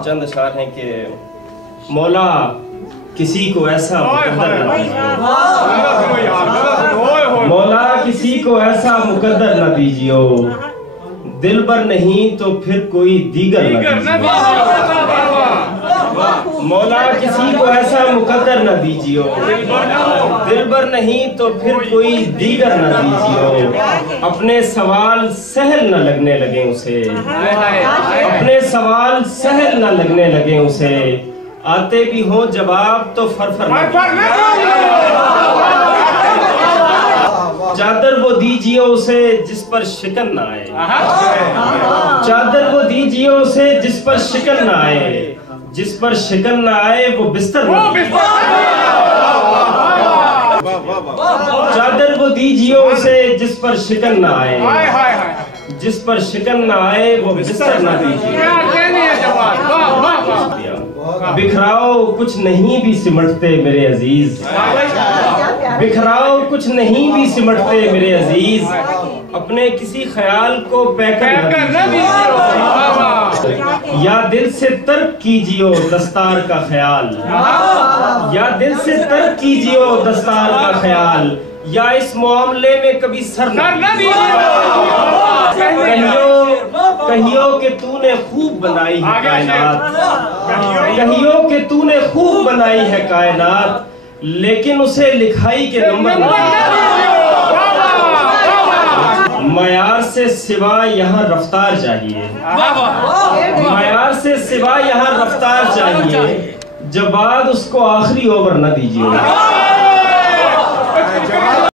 चंद अशार हैं कि मौला किसी को ऐसा मुकद्दर न दीजियो, मौला किसी को ऐसा मुकद्दर न दीजियो, दिलबर नहीं तो फिर कोई दीगर न दीजियो। मौला किसी को ऐसा मुकद्दर न दीजियो, दिलबर नहीं तो फिर कोई दीगर न दीजियो। अपने सवाल सहल न लगने लगे उसे, अपने सवाल सहल न लगने लगे उसे, आते भी हो जवाब तो फरफर चादर वो दीजिए उसे जिस पर शिकन न आए, चादर वो दीजिए उसे जिस पर शिकन न आए, जिस पर शिकन न आए वो बिस्तर चादर वो दीजिए उसे जिस पर शिकन न आए, जिस पर शिकन न आए वो बिस्तर न दीजिए। बिखराओ कुछ नहीं भी सिमटते मेरे अजीज, बिखराओ कुछ नहीं भी सिमटते मेरे अजीज, अपने किसी ख्याल को पैकर न दीजिए। या दिल से तर्क कीजियो दस्तार का ख्याल, या दिल से तर्क कीजियो दस्तार का ख्याल, या इस मामले में कभी सर न कहियो कि तूने खूब बनाई है कायनात, कहियो कि तूने खूब बनाई है कायनात, लेकिन उसे लिखाई के नंबर मयार से सिवा यहाँ रफ्तार चाहिए, मयार से सिवा यहाँ रफ्तार चाहिए, जब बाद उसको आखिरी ओवर न दीजिए।